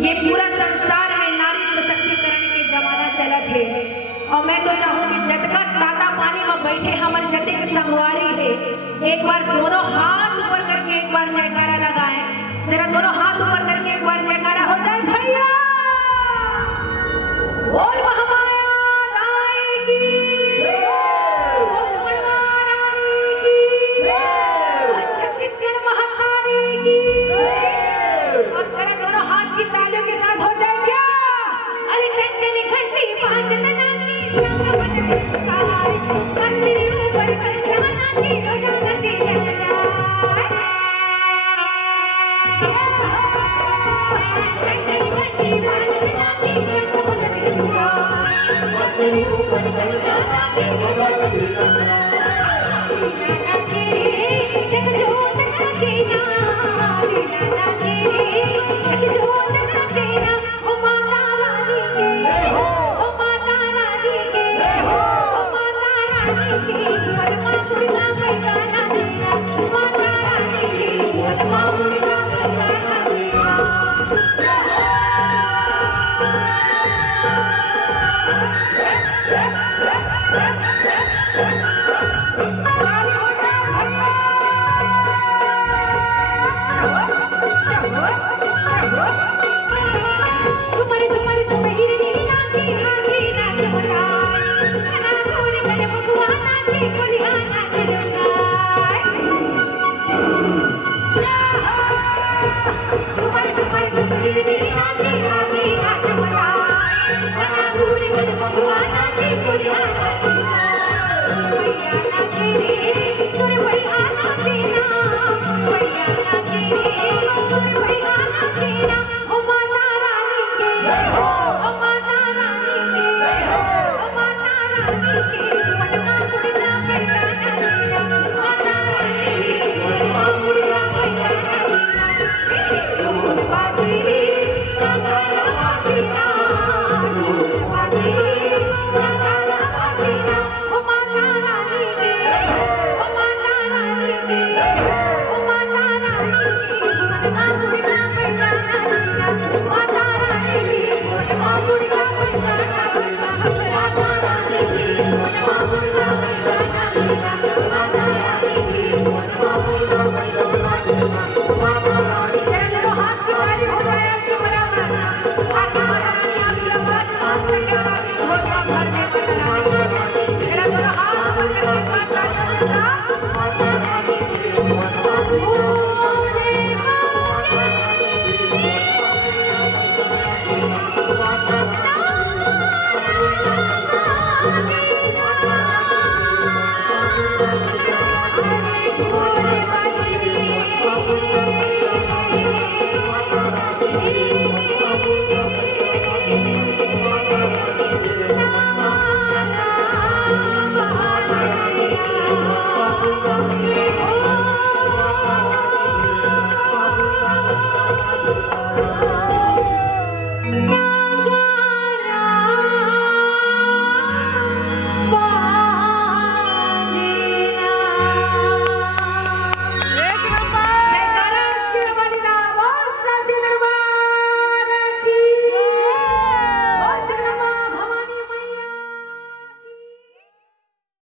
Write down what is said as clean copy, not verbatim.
ये पूरा संसार में नारी सशक्तिकरण के जमाना चलत है और मैं तो चाहूँ कि जटका ताता पानी में बैठे हमारे जटे के संगवारी है, एक बार दोनों हाथ ऊपर करके एक बार जयकारा लगाएं। जरा दोनों हाथ ऊपर करके एक बार जयकारा हो जाए भैया। बोल महामाया रानी की, बोल महारानी की, छत्तीसगढ़ महारानी की। और जरा दोनों हाथ की तालियों के साथ हो जाए क्या? अरे घंटी घंटी पांच नाची घंटी ऊपर कर नाची हो जाती Terima kasih.